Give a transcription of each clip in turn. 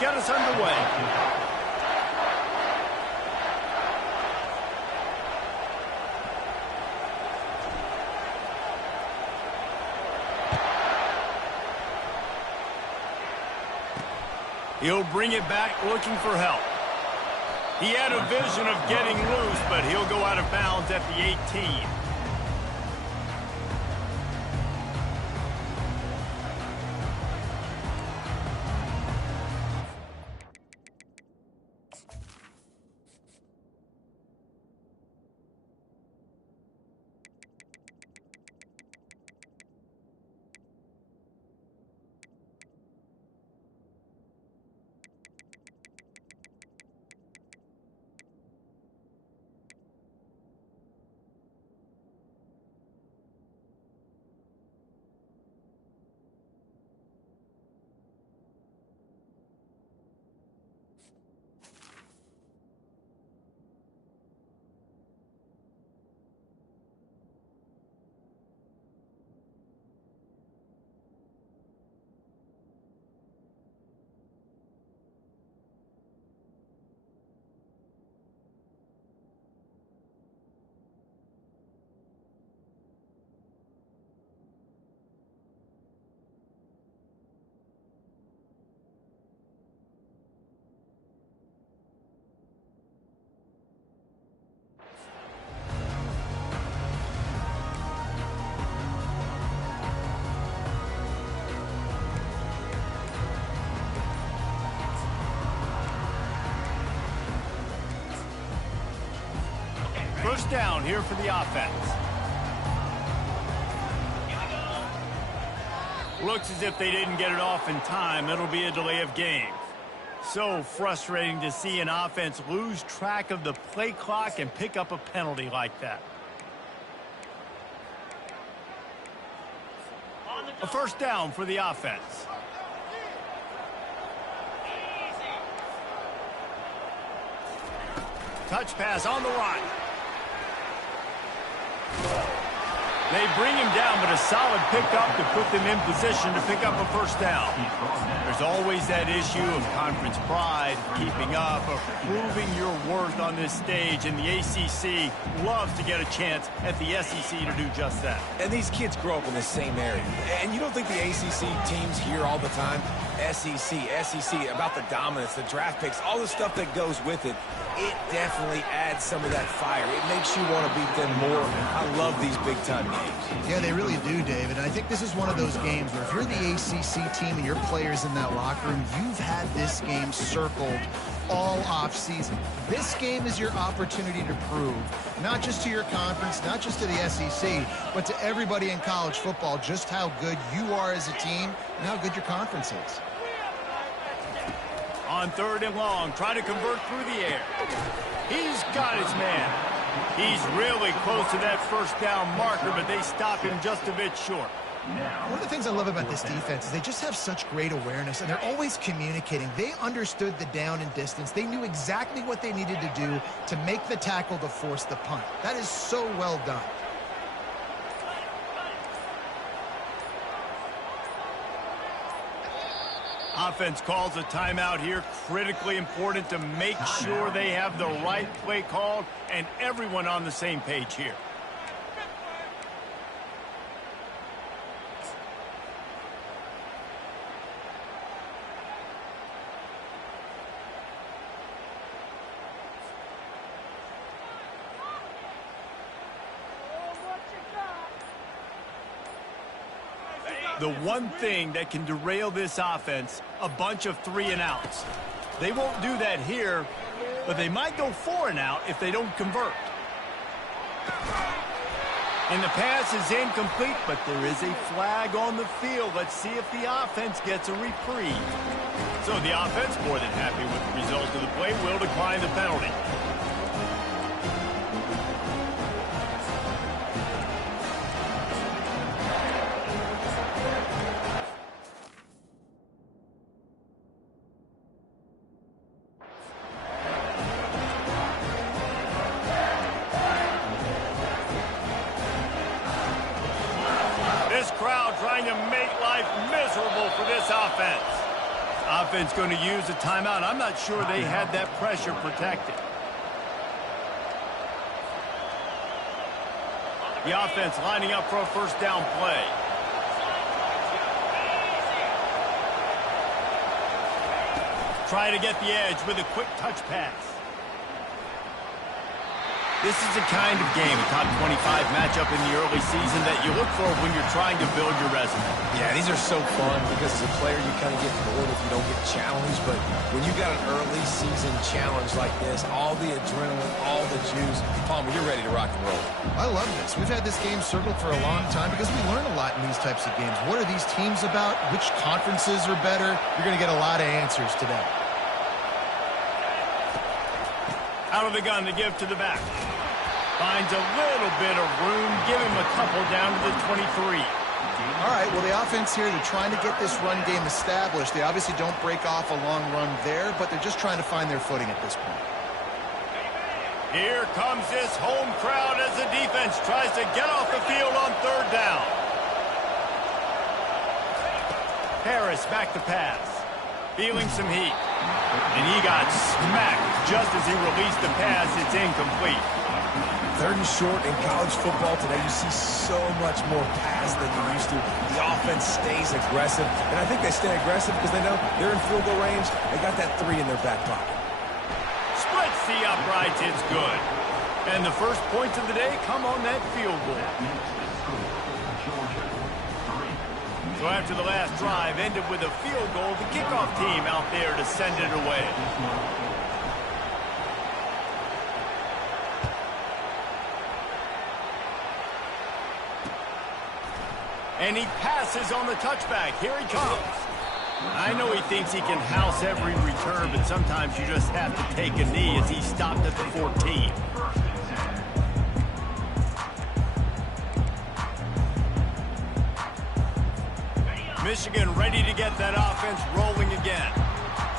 get us underway. He'll bring it back looking for help. He had a vision of getting loose, but he'll go out of bounds at the 18. First down here for the offense. Looks as if they didn't get it off in time. It'll be a delay of game. So frustrating to see an offense lose track of the play clock and pick up a penalty like that. A first down for the offense. Touch pass on the right. They bring him down, but a solid pickup to put them in position to pick up a first down. There's always that issue of conference pride, keeping up, of proving your worth on this stage, and the ACC loves to get a chance at the SEC to do just that. And these kids grow up in the same area. And you don't think the ACC teams hear all the time, SEC, about the dominance, the draft picks, all the stuff that goes with it. It definitely adds some of that fire. It makes you want to beat them more. I love these big-time games. Yeah, they really do, David. And I think this is one of those games where if you're the ACC team and your players in that locker room, you've had this game circled all offseason. This game is your opportunity to prove, not just to your conference, not just to the SEC, but to everybody in college football, just how good you are as a team and how good your conference is. On third and long, trying to convert through the air. He's got his man. He's really close to that first down marker, but they stop him just a bit short. One of the things I love about this defense is they just have such great awareness, and they're always communicating. They understood the down and distance. They knew exactly what they needed to do to make the tackle to force the punt. That is so well done. Offense calls a timeout here. Critically important to make sure they have the right play called and everyone on the same page here. The one thing that can derail this offense, a bunch of 3-and-outs. They won't do that here, but they might go 4-and-out if they don't convert. And the pass is incomplete, but there is a flag on the field. Let's see if the offense gets a reprieve. So the offense, more than happy with the result of the play, will decline the penalty. This crowd trying to make life miserable for this offense. Offense going to use a timeout. I'm not sure they had that pressure protected. The offense lining up for a first down play. Try to get the edge with a quick touch pass. This is the kind of game, a top 25 matchup in the early season that you look for when you're trying to build your resume. Yeah, these are so fun because as a player you kind of get bored if you don't get challenged. But when you got an early season challenge like this, all the adrenaline, all the juice, Palmer, you're ready to rock and roll. I love this. We've had this game circled for a long time because we learn a lot in these types of games. What are these teams about? Which conferences are better? You're going to get a lot of answers today. Out of the gun to give to the back. Finds a little bit of room. Give him a couple down to the 23. All right, well, the offense here, they're trying to get this run game established. They obviously don't break off a long run there, but they're just trying to find their footing at this point. Here comes this home crowd as the defense tries to get off the field on third down. Harris back to pass. Feeling some heat. And he got smacked just as he released the pass. It's incomplete. Third and short in college football today, you see so much more pass than you used to. The offense stays aggressive, and I think they stay aggressive because they know they're in field goal range. They got that 3 in their back pocket. Splits the uprights. It's good. And the first points of the day come on that field goal. So after the last drive ended with a field goal, the kickoff team out there to send it away. And he passes on the touchback. Here he comes. I know he thinks he can house every return, but sometimes you just have to take a knee as he stopped at the 14. Michigan ready to get that offense rolling again.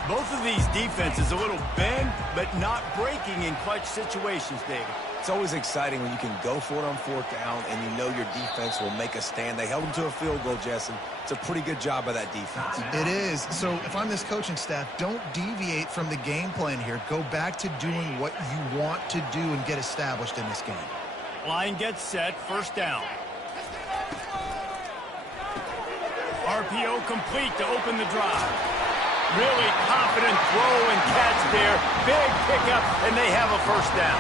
Both of these defenses a little bend, but not breaking in clutch situations, David. It's always exciting when you can go for it on fourth down and you know your defense will make a stand. They held them to a field goal, Jessen. It's a pretty good job by that defense. It is. So if I'm this coaching staff, don't deviate from the game plan here. Go back to doing what you want to do and get established in this game. Line gets set, first down. RPO complete to open the drive. Really confident throw and catch there. Big pickup, and they have a first down.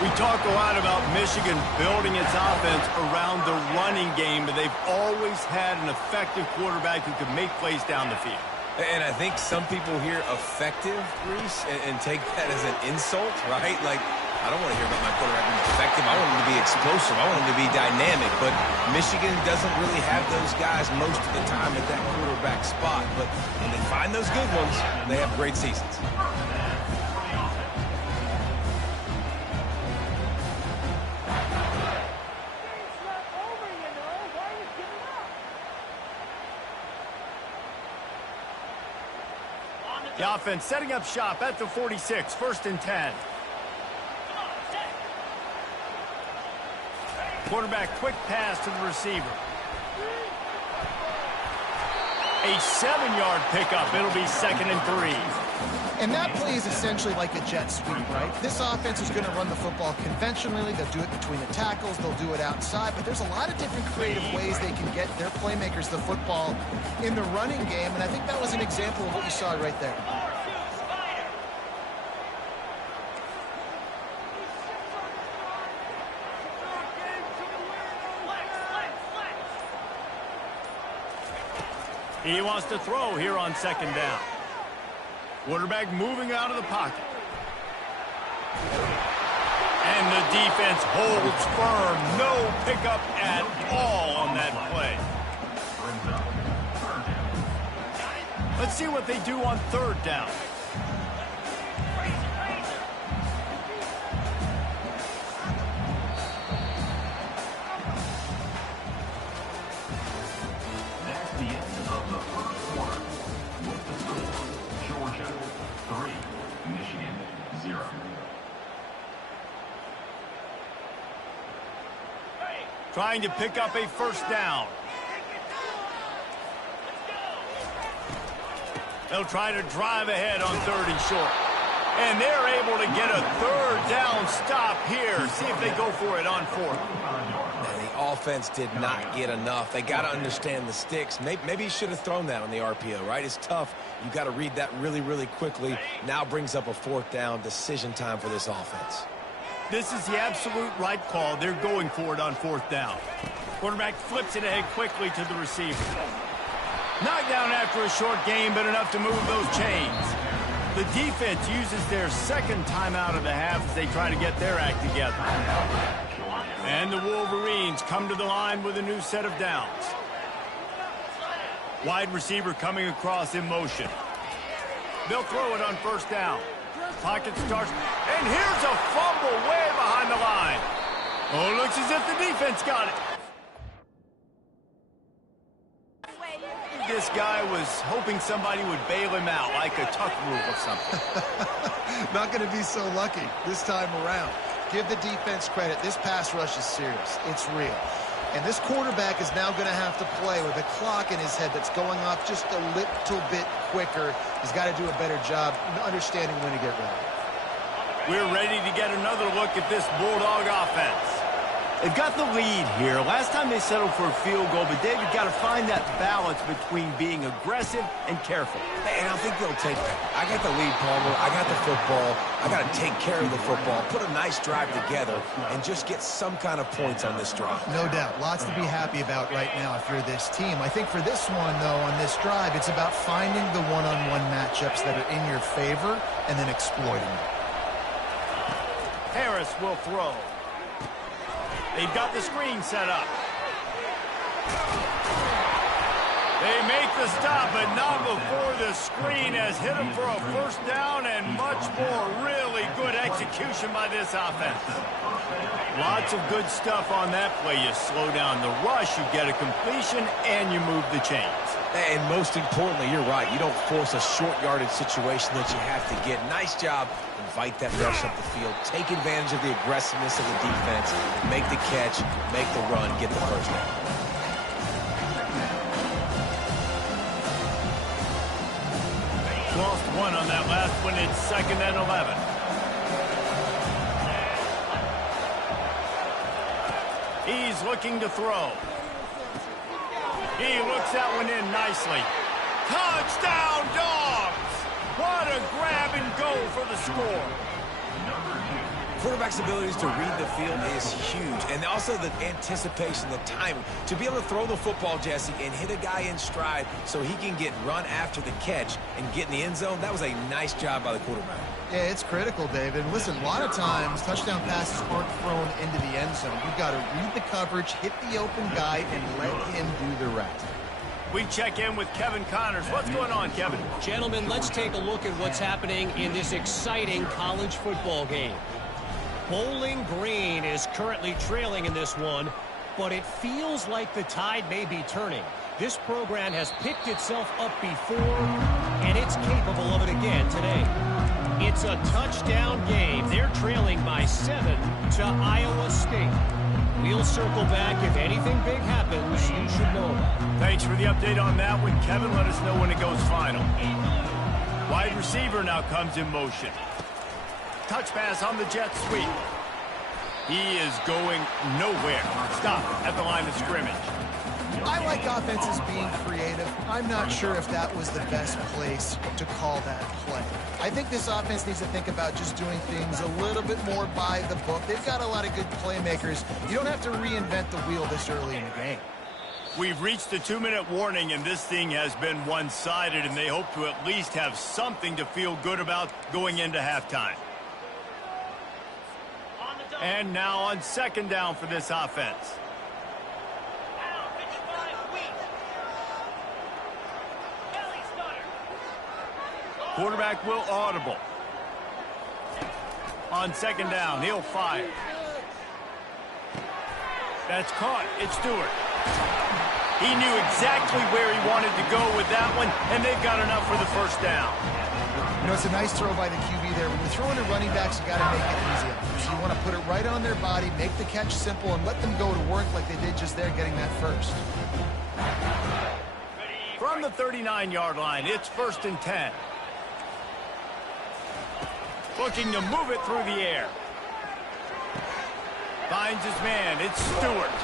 We talk a lot about Michigan building its offense around the running game, but they've always had an effective quarterback who can make plays down the field. And I think some people hear effective, Reese, and take that as an insult, right? Like, I don't want to hear about my quarterback being effective. I want him to be explosive. I want him to be dynamic. But Michigan doesn't really have those guys most of the time at that quarterback spot. But when they find those good ones, they have great seasons. The offense setting up shop at the 46, first and 10. Quarterback quick pass to the receiver. A 7-yard pickup. It'll be second and 3. And that play is essentially like a jet sweep, right? This offense is going to run the football conventionally. They'll do it between the tackles. They'll do it outside. But there's a lot of different creative ways they can get their playmakers the football in the running game. And I think that was an example of what you saw right there. He wants to throw here on second down. Quarterback moving out of the pocket. And the defense holds firm. No pickup at all on that play. Let's see what they do on third down. Trying to pick up a first down. They'll try to drive ahead on 3rd and short. And they're able to get a 3rd down stop here. See if they go for it on 4th. And the offense did not get enough. They got to understand the sticks. Maybe he should have thrown that on the RPO, right? It's tough. You got to read that really, really quickly. Now brings up a 4th down decision time for this offense. This is the absolute right call. They're going for it on 4th down. Quarterback flips it ahead quickly to the receiver. Knocked down after a short gain, but enough to move those chains. The defense uses their 2nd timeout of the half as they try to get their act together. And the Wolverines come to the line with a new set of downs. Wide receiver coming across in motion. They'll throw it on 1st down. Pocket starts, and here's a fumble way behind the line. Oh, looks as if the defense got it. This guy was hoping somebody would bail him out, like a tuck rule or something. Not going to be so lucky this time around. Give the defense credit. This pass rush is serious. It's real. And this quarterback is now going to have to play with a clock in his head that's going off just a little bit quicker. He's got to do a better job understanding when to get ready. We're ready to get another look at this Bulldog offense. They've got the lead here. Last time they settled for a field goal, but David got to find that balance between being aggressive and careful. And I think they'll take that. I got the lead, Palmer. I got the football. I got to take care of the football, put a nice drive together, and just get some kind of points on this drive. No doubt. Lots to be happy about right now if you're this team. I think for this one, though, on this drive, it's about finding the one-on-one matchups that are in your favor and then exploiting them. Harris will throw. They've got the screen set up. They make the stop, but not before the screen has hit them for a 1st down, and much more really good execution by this offense. Lots of good stuff on that play. You slow down the rush, you get a completion, and you move the chains. And most importantly, you're right. You don't force a short yardage situation that you have to get. Nice job. Invite that rush up the field. Take advantage of the aggressiveness of the defense. Make the catch, make the run, get the 1st down. Lost one on that last one. It's 2nd and 11. He's looking to throw. He looks that one in nicely. Touchdown, Dawgs! What a grab and go for the score. Quarterback's abilities to read the field is huge. And also the anticipation, the timing. To be able to throw the football, Jesse, and hit a guy in stride so he can get run after the catch and get in the end zone, that was a nice job by the quarterback. Yeah, it's critical, David. Listen, a lot of times touchdown passes aren't thrown into the end zone. You've got to read the coverage, hit the open guy, and let him do the rest. We check in with Kevin Connors. What's going on, Kevin? Gentlemen, let's take a look at what's happening in this exciting college football game. Bowling Green is currently trailing in this one, but it feels like the tide may be turning. This program has picked itself up before, and it's capable of it again today. It's a touchdown game. They're trailing by 7 to Iowa State. We'll circle back. If anything big happens, you should know about it. Thanks for the update on that one, Kevin. Let us know when it goes final. Wide receiver now comes in motion. Touch pass on the jet sweep. He is going nowhere. Stop at the line of scrimmage. I like offenses being creative. I'm not sure if that was the best place to call that play. I think this offense needs to think about just doing things a little bit more by the book. They've got a lot of good playmakers. You don't have to reinvent the wheel this early in the game. We've reached the 2-minute warning, and this thing has been one-sided, and they hope to at least have something to feel good about going into halftime. And now on 2nd down for this offense. Quarterback will audible. On 2nd down, he'll fire. That's caught. It's Stewart. He knew exactly where he wanted to go with that one, and they've got enough for the 1st down. You know, it's a nice throw by the QB there. When you're throwing to running backs, you got to make it easy. So you want to put it right on their body, make the catch simple, and let them go to work like they did just there, getting that first. From From the 39-yard line, it's 1st and 10. Looking to move it through the air. Finds his man. It's Stewart.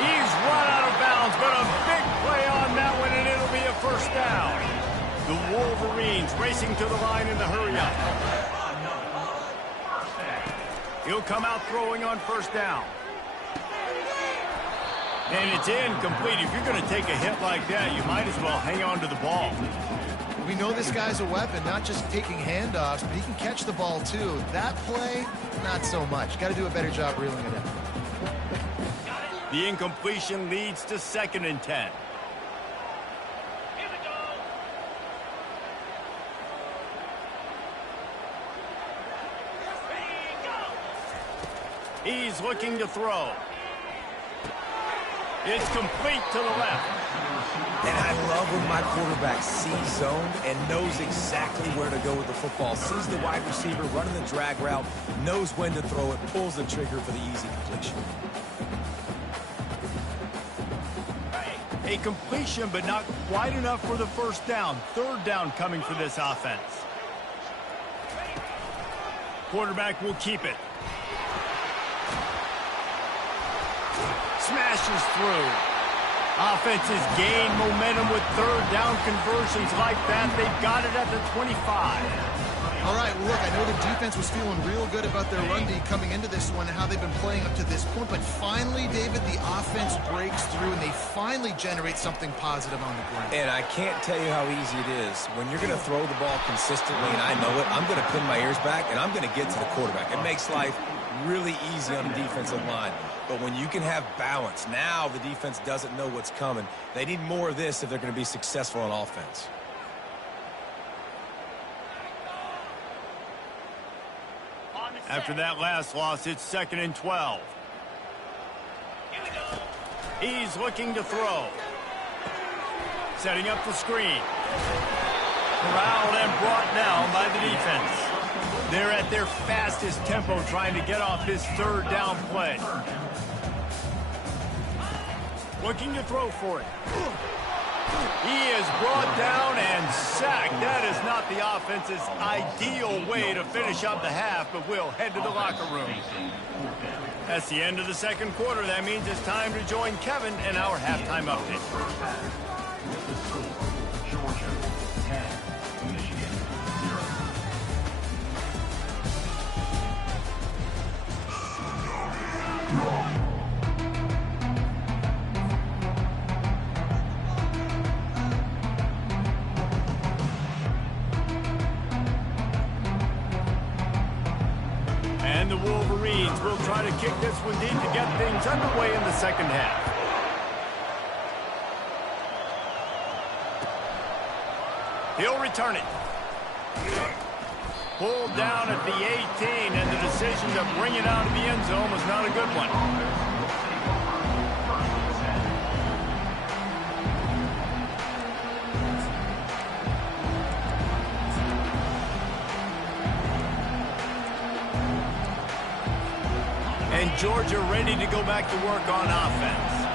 He's run out of bounds, but a big play on that one, and it'll be a 1st down. The Wolverines racing to the line in the hurry-up. He'll come out throwing on 1st down. And it's incomplete. If you're going to take a hit like that, you might as well hang on to the ball. We know this guy's a weapon, not just taking handoffs, but he can catch the ball too. That play, not so much. Got to do a better job reeling it in. The incompletion leads to 2nd and 10. He's looking to throw. It's complete to the left. And I love when my quarterback sees zone and knows exactly where to go with the football. Sees the wide receiver running the drag route, knows when to throw it, pulls the trigger for the easy completion. A completion, but not quite enough for the 1st down. 3rd down coming for this offense. Quarterback will keep it. Smashes through. Offenses gain momentum with 3rd down conversions like that. They've got it at the 25. All right, well, look, I know the defense was feeling real good about their run D coming into this one and how they've been playing up to this point, but finally, David, the offense breaks through and they finally generate something positive on the ground. And I can't tell you how easy it is. When you're going to throw the ball consistently, and I know it, I'm going to pin my ears back and I'm going to get to the quarterback. It makes life really easy on the defensive line. But when you can have balance, now the defense doesn't know what's coming. They need more of this if they're going to be successful on offense. After that last loss, it's 2nd and 12. He's looking to throw. Setting up the screen. Corralled and brought down by the defense. They're at their fastest tempo trying to get off this 3rd down play. Looking to throw for it. He is brought down and sacked. That is not the offense's ideal way to finish up the half, but we'll head to the locker room. That's the end of the 2nd quarter. That means it's time to join Kevin in our halftime update. And the Wolverines will try to kick this one deep to get things underway in the 2nd half. He'll return it. Pulled down at the 18, and the decision to bring it out of the end zone was not a good one. And Georgia ready to go back to work on offense.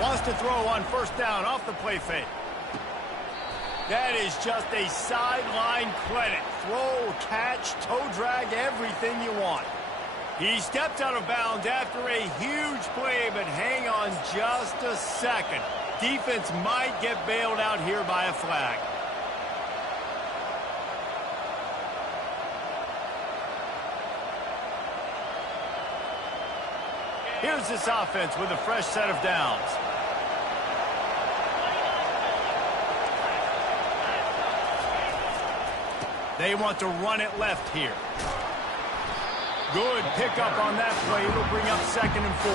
Wants to throw on 1st down off the play fake. That is just a sideline credit. Throw, catch, toe drag, everything you want. He stepped out of bounds after a huge play, but hang on just a second. Defense might get bailed out here by a flag. Here's this offense with a fresh set of downs. They want to run it left here. Good pickup on that play. It'll bring up 2nd and 4.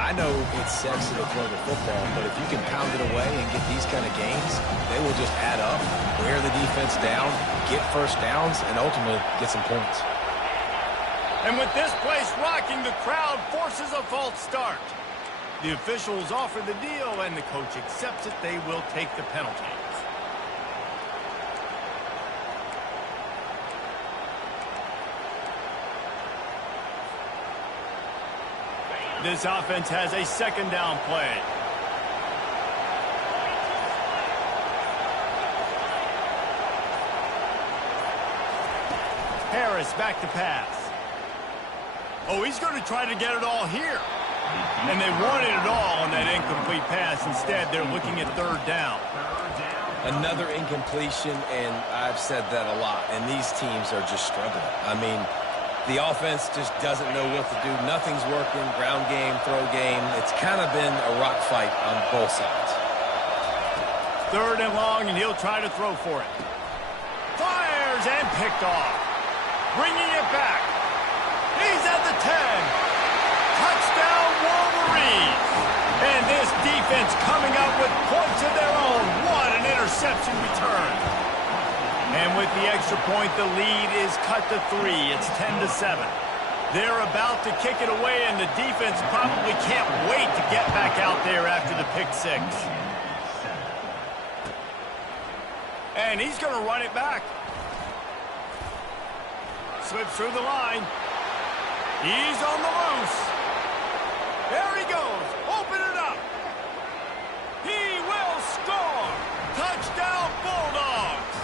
I know it's sexy to throw the football, but if you can pound it away and get these kind of gains, they will just add up, wear the defense down, get 1st downs, and ultimately get some points. And with this place rocking, the crowd forces a false start. The officials offer the deal, and the coach accepts it. They will take the penalty. This offense has a 2nd down play. Harris back to pass. Oh, he's going to try to get it all here. And they wanted it all on that incomplete pass. Instead, they're looking at third down. Another incompletion, and I've said that a lot, and these teams are just struggling. I mean, the offense just doesn't know what to do. Nothing's working. Ground game, throw game. It's kind of been a rock fight on both sides. Third and long, and he'll try to throw for it. Fires and picked off. Bringing it back. He's at the 10. Touchdown, Wolverines. And this defense coming up with points of their own. What an interception return. And with the extra point, the lead is cut to 3. It's 10-7. They're about to kick it away, and the defense probably can't wait to get back out there after the pick 6. And he's going to run it back. Slips through the line. He's on the loose. There he goes. Open it up. He will score. Touchdown, Bulldogs.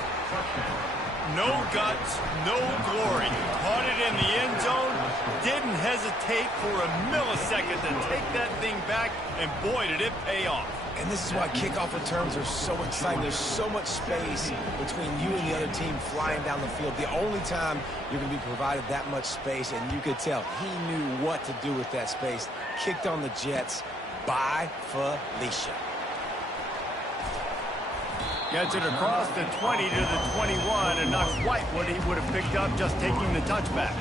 No guts, no glory. Caught it in the end zone. Didn't hesitate for a millisecond to take that thing back. And boy, did it pay off. And this is why kickoff returns are so exciting. There's so much space between you and the other team flying down the field. The only time you're going to be provided that much space, and you could tell he knew what to do with that space. Kicked on the Jets by Felicia. Gets it across the 20 to the 21, and not quite what he would have picked up just taking the touchback.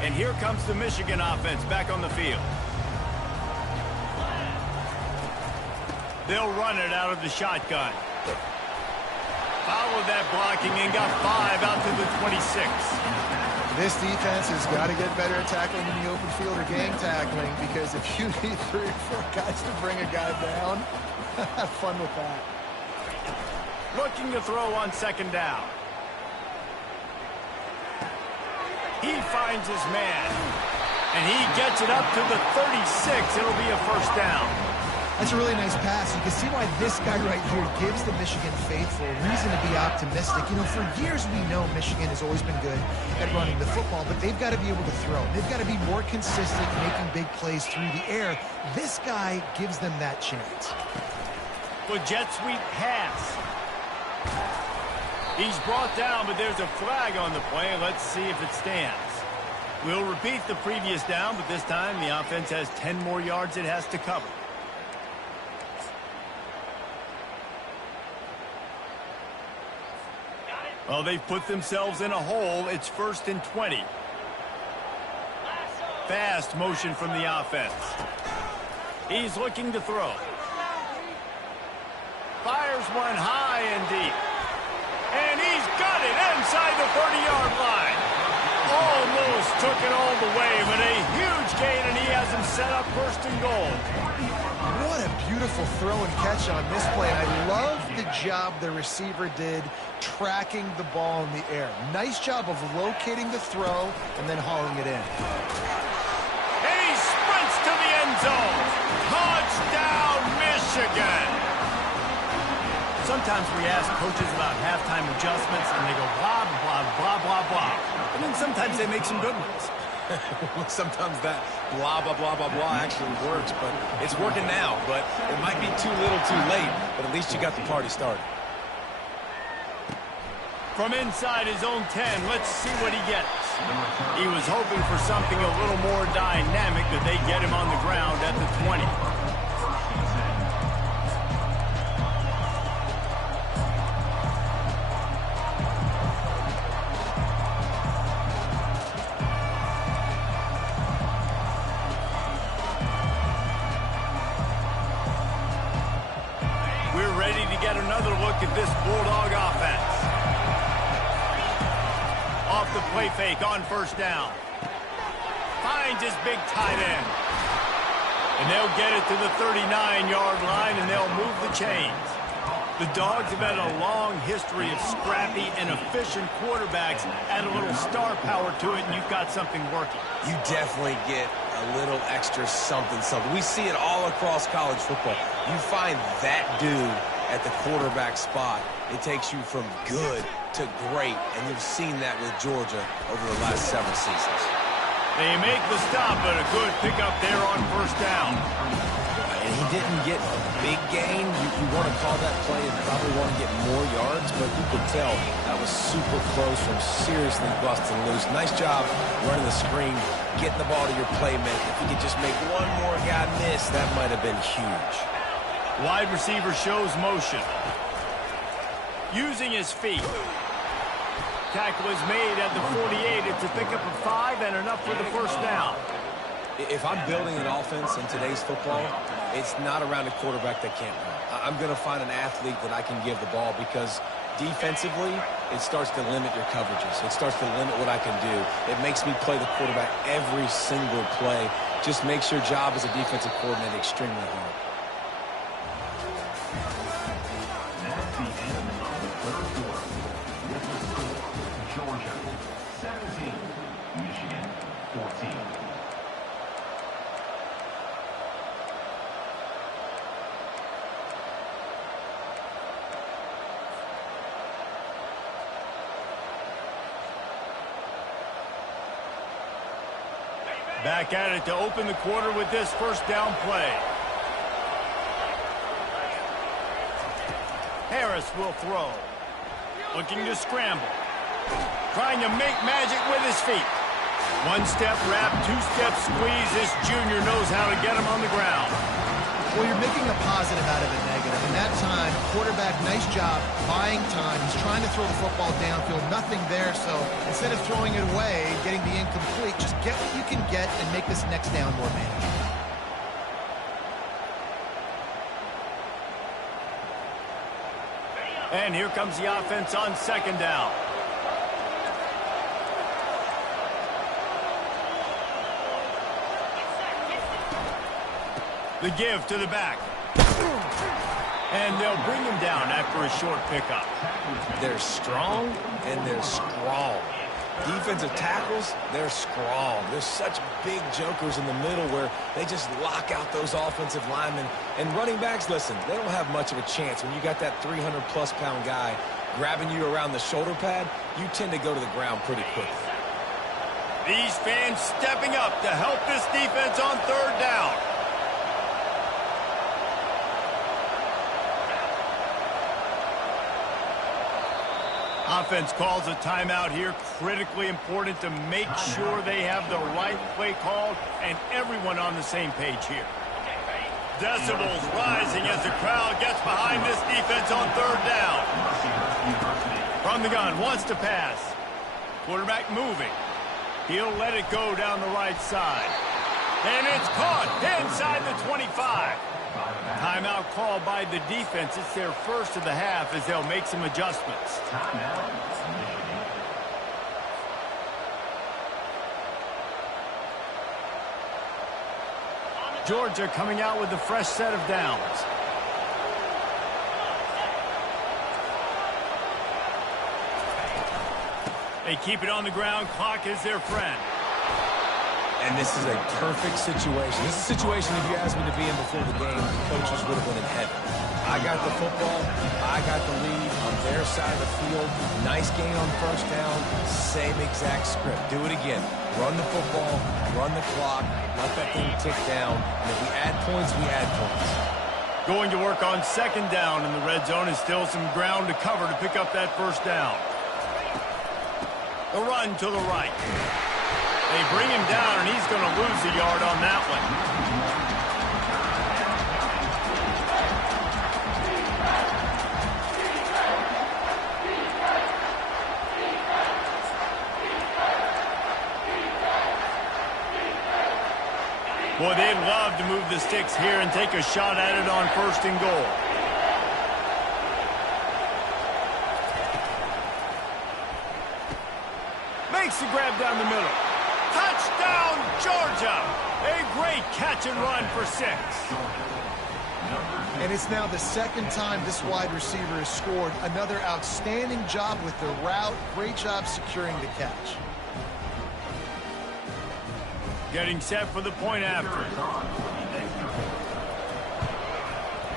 And here comes the Michigan offense back on the field. They'll run it out of the shotgun. Followed that blocking and got 5 out to the 26. This defense has got to get better at tackling in the open field or gang tackling, because if you need 3 or 4 guys to bring a guy down, have fun with that. Looking to throw on second down. He finds his man, and he gets it up to the 36. It'll be a first down. That's a really nice pass. You can see why this guy right here gives the Michigan faithful reason to be optimistic. You know, for years we know Michigan has always been good at running the football, but they've got to be able to throw. They've got to be more consistent making big plays through the air. This guy gives them that chance. Good jet sweep pass. He's brought down, but there's a flag on the play. Let's see if it stands. We'll repeat the previous down, but this time the offense has 10 more yards it has to cover. Well, they've put themselves in a hole. It's 1st and 20. Fast motion from the offense. He's looking to throw. Fires one high and deep. And he's got it inside the 30-yard line. Almost took it all the way, but a huge gain, and he has him set up 1st and goal. What a beautiful throw and catch on this play. I love the job the receiver did tracking the ball in the air. Nice job of locating the throw and then hauling it in. And he sprints to the end zone. Touchdown, Michigan. Sometimes we ask coaches about halftime adjustments, and they go blah, blah, blah, blah, blah. And then sometimes they make some good ones. Sometimes that blah, blah, blah, blah, blah actually works, but it's working now. But it might be too little too late, but at least you got the party started. From inside his own 10, let's see what he gets. He was hoping for something a little more dynamic, that they get him on the ground at the 20. We're ready to get another look at this Bulldog offense. Off the play fake on 1st down. Finds his big tight end. And they'll get it to the 39-yard line, and they'll move the chains. The Dogs have had a long history of scrappy and efficient quarterbacks. Add a little star power to it, and you've got something working. You definitely get a a little extra something. We see it all across college football. You find that dude at the quarterback spot, it takes you from good to great, and you've seen that with Georgia over the last several seasons. They make the stop, but a good pickup there on first down. And he didn't get a big gain. You want to call that play and probably want to get more yards, but you could tell that was super close from seriously busting loose. Nice job running the screen, getting the ball to your playmaker. If you could just make one more guy miss, that might have been huge. Wide receiver shows motion. Using his feet. Tackle is made at the 48. It's a pickup of 5 and enough for the first down. If I'm building an offense in today's football, it's not around a quarterback that can't run. I'm going to find an athlete that I can give the ball because defensively, it starts to limit your coverages. It starts to limit what I can do. It makes me play the quarterback every single play. Just makes your job as a defensive coordinator extremely hard. Georgia 17, Michigan 14. Back at it to open the quarter with this first down play. Harris will throw. Looking to scramble. Trying to make magic with his feet. One-step wrap, two-step squeeze. This junior knows how to get him on the ground. Well, you're making a positive out of a negative. In that time, quarterback, nice job, buying time. He's trying to throw the football downfield. Nothing there, so instead of throwing it away, getting the incomplete, just get what you can get and make this next down more manageable. And here comes the offense on second down. The give to the back. And they'll bring him down after a short pickup. They're strong and they're strong. Defensive tackles, they're strong. There's such big jokers in the middle where they just lock out those offensive linemen. And running backs, listen, they don't have much of a chance. When you got that 300-plus pound guy grabbing you around the shoulder pad, you tend to go to the ground pretty quickly. These fans stepping up to help this defense on third down. Offense calls a timeout here. Critically important to make sure they have the right play called and everyone on the same page here. Decibels rising as the crowd gets behind this defense on third down. From the gun, wants to pass. Quarterback moving. He'll let it go down the right side. And it's caught inside the 25. Timeout called by the defense. It's their first of the half as they'll make some adjustments. Georgia coming out with a fresh set of downs. They keep it on the ground. Clock is their friend. And this is a perfect situation. This is a situation, if you asked me to be in before the game, the coaches would have been in heaven. I got the football. I got the lead on their side of the field. Nice gain on first down. Same exact script. Do it again. Run the football. Run the clock. Let that thing tick down. And if we add points, we add points. Going to work on second down in the red zone is still some ground to cover to pick up that first down. The run to the right. They bring him down, and he's going to lose a yard on that one. Boy, they'd love to move the sticks here and take a shot at it on first and goal. Makes the grab down the middle. Touchdown, Georgia! A great catch and run for 6. And it's now the second time this wide receiver has scored. Another outstanding job with the route. Great job securing the catch. Getting set for the point after.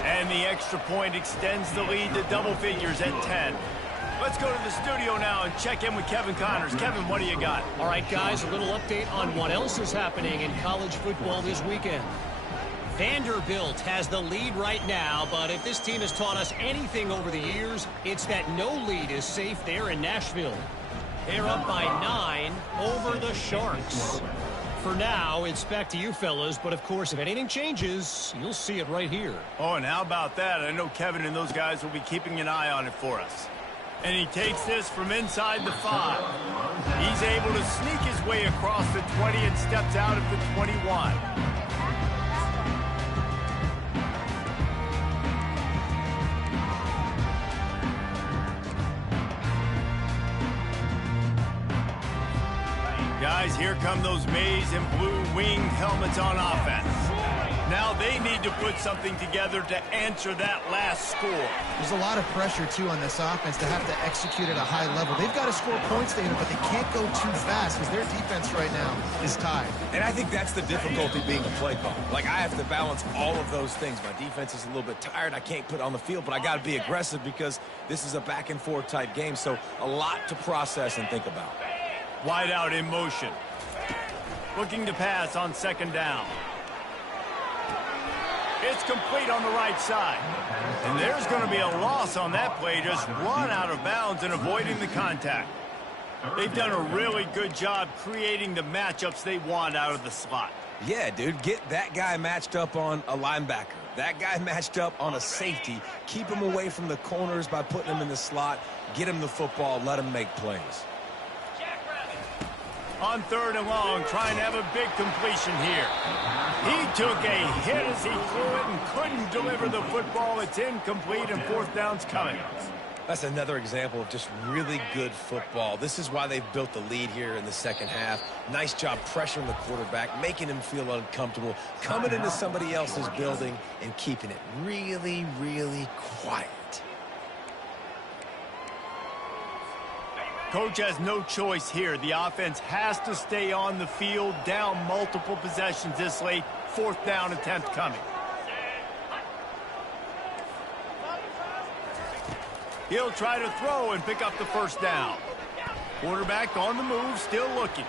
And the extra point extends the lead to double figures at 10. Let's go to the studio now and check in with Kevin Connors. Kevin, what do you got? All right, guys, a little update on what else is happening in college football this weekend. Vanderbilt has the lead right now, but if this team has taught us anything over the years, it's that no lead is safe there in Nashville. They're up by 9 over the Sharks. For now, it's back to you fellas, but of course, if anything changes, you'll see it right here. Oh, and how about that? I know Kevin and those guys will be keeping an eye on it for us. And he takes this from inside the 5. He's able to sneak his way across the 20 and steps out at the 21. Guys, here come those maize and blue wing helmets on offense. Now they need to put something together to answer that last score. There's a lot of pressure, too, on this offense to have to execute at a high level. They've got to score points, David, but they can't go too fast because their defense right now is tied. And I think that's the difficulty being a play call. Like, I have to balance all of those things. My defense is a little bit tired. I can't put on the field, but I got to be aggressive because this is a back-and-forth type game, so a lot to process and think about. Wide out in motion. Looking to pass on second down. It's complete on the right side. And there's going to be a loss on that play. Just run out of bounds and avoiding the contact. They've done a really good job creating the matchups they want out of the slot. Yeah, dude, get that guy matched up on a linebacker. That guy matched up on a safety. Keep him away from the corners by putting him in the slot. Get him the football. Let him make plays. On third and long, trying to have a big completion here. He took a hit as he threw it and couldn't deliver the football. It's incomplete and fourth down's coming. That's another example of just really good football. This is why they've built the lead here in the second half. Nice job pressuring the quarterback, making him feel uncomfortable, coming into somebody else's building and keeping it really, really quiet. Coach has no choice here. The offense has to stay on the field, down multiple possessions this late. Fourth down attempt coming. He'll try to throw and pick up the first down. Quarterback on the move, still looking.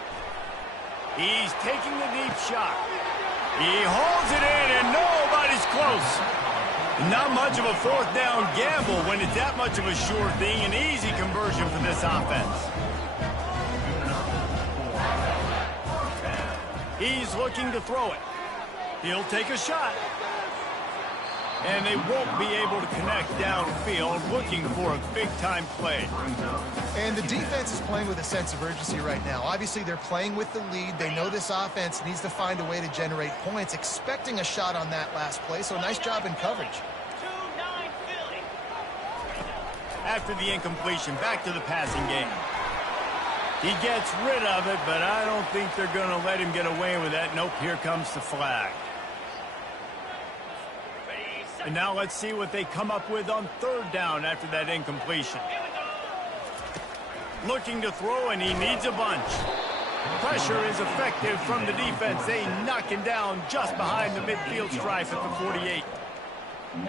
He's taking the deep shot. He holds it in, and nobody's close. Not much of a fourth down gamble when it's that much of a sure thing. An easy conversion for this offense. He's looking to throw it. He'll take a shot. And they won't be able to connect downfield, looking for a big-time play. And the defense is playing with a sense of urgency right now. Obviously, they're playing with the lead. They know this offense needs to find a way to generate points, expecting a shot on that last play, so nice job in coverage. After the incompletion, back to the passing game. He gets rid of it, but I don't think they're going to let him get away with that. Nope, here comes the flag. And now let's see what they come up with on third down after that incompletion. Looking to throw, and he needs a bunch. Pressure is effective from the defense. They knock him down just behind the midfield stripe at the 48.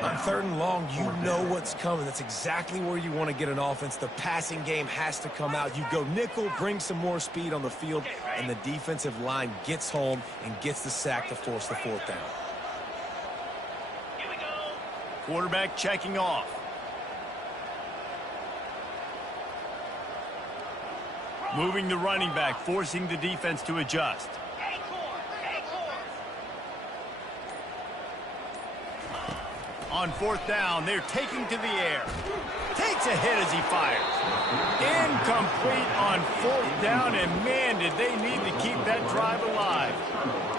On third and long, you know what's coming. That's exactly where you want to get an offense. The passing game has to come out. You go nickel, bring some more speed on the field, and the defensive line gets home and gets the sack to force the fourth down. Quarterback checking off. Moving the running back, forcing the defense to adjust. On fourth down, they're taking to the air. Takes a hit as he fires. Incomplete on fourth down, and man, did they need to keep that drive alive.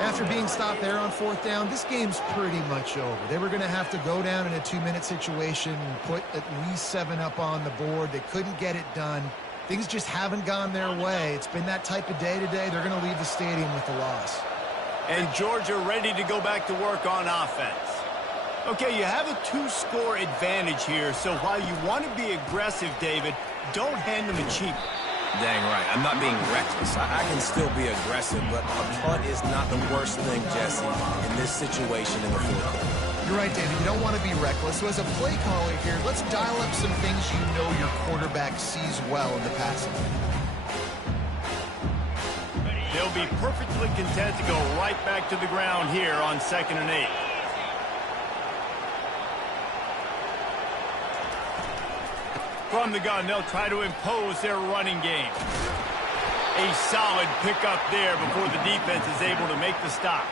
After being stopped there on fourth down, this game's pretty much over. They were going to have to go down in a 2-minute situation and put at least 7 up on the board. They couldn't get it done. Things just haven't gone their way. It's been that type of day today. They're going to leave the stadium with the loss. And Georgia ready to go back to work on offense. Okay, you have a 2-score advantage here, so while you want to be aggressive, David, don't hand them a cheap. Dang right. I'm not being reckless. I can still be aggressive, but a punt is not the worst thing, Jesse, in this situation in the fourth quarter. You're right, David. You don't want to be reckless. So as a play caller here, let's dial up some things you know your quarterback sees well in the passing. They'll be perfectly content to go right back to the ground here on 2nd and 8. From the gun, they'll try to impose their running game. A solid pickup there before the defense is able to make the stop.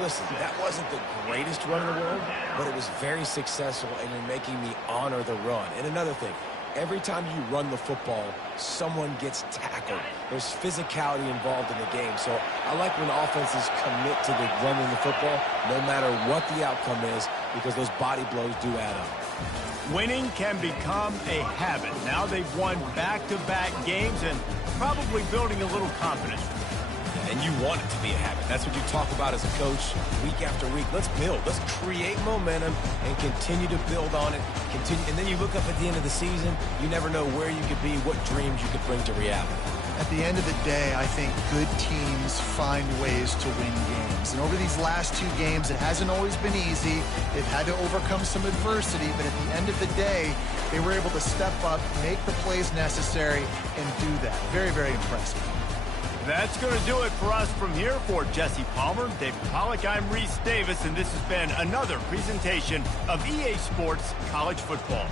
Listen, that wasn't the greatest run in the world, but it was very successful, and you're making me honor the run. And another thing, every time you run the football, someone gets tackled. There's physicality involved in the game. So I like when offenses commit to the running the football, no matter what the outcome is, because those body blows do add up. Winning can become a habit. Now they've won back-to-back games and probably building a little confidence. And you want it to be a habit. That's what you talk about as a coach week after week. Let's build. Let's create momentum and continue to build on it. And then you look up at the end of the season, you never know where you could be, what dreams you could bring to reality. At the end of the day, I think good teams find ways to win games. And over these last 2 games, it hasn't always been easy. They've had to overcome some adversity, but at the end of the day, they were able to step up, make the plays necessary, and do that. Very, very impressive. That's going to do it for us from here. For Jesse Palmer, David Pollack, I'm Reese Davis, and this has been another presentation of EA Sports College Football.